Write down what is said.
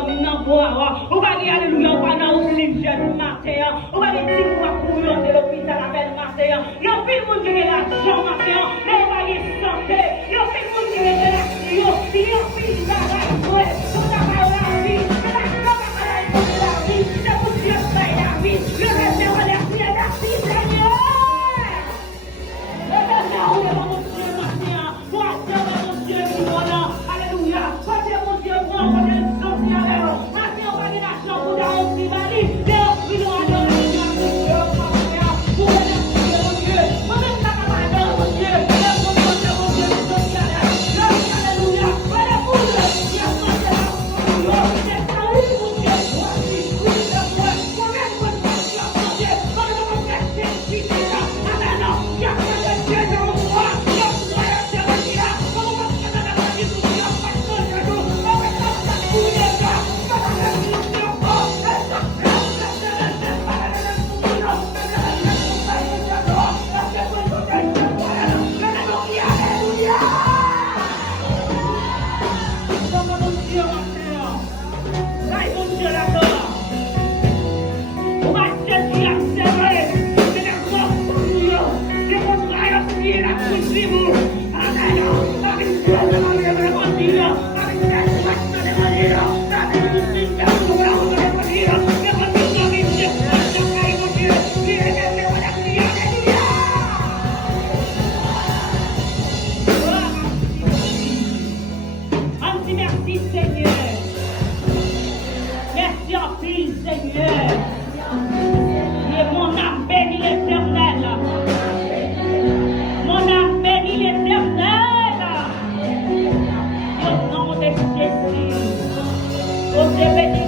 dormi dans bois. On va dire alléluia, on va dans aussi jeune matin. On va dire si vous pour de l'hôpital avec matin. Il y a plus de monde qui est l'argent matin. Mais on va dire santé. Il y a plus de monde qui est de l'action. Il y a plus de travail. On travaille la vie. La vie. C'est pour Dieu faire la vie. Le reste de remercier la vie, Seigneur. Le reste de remercier mon Dieu, moi, mon Dieu, alléluia. Parce mon Dieu, moi, on va dire sortir avec eux. Merci, on va dire la chance pour la aussi, Mali. Et on prie, on va dire pour mon Dieu. Moi-même, ça va pas dans mon Dieu. Et mon Dieu, mon Dieu, sortir avec eux. Alléluia. Voilà pour le Dieu, mon Dieu, mon Dieu. C'est ça, oui, mon Dieu. Voici, oui, le moi. Moi-même, mon Dieu, mon Dieu. Moi, je vais rester ici, là. Amen. Il y a pas de Dieu dans moi. Il y a pas de Dieu dans moi. Comment on va faire dans la vie pour Dieu? Pas de Dieu dans moi. On va faire ça pour les gars. Pas de Dieu dans moi. Merci Seigneur. Merci en plus Seigneur. Et mon âme bénit l'Éternel. Mon âme bénit l'Éternel. Au nom de Jésus. Au béni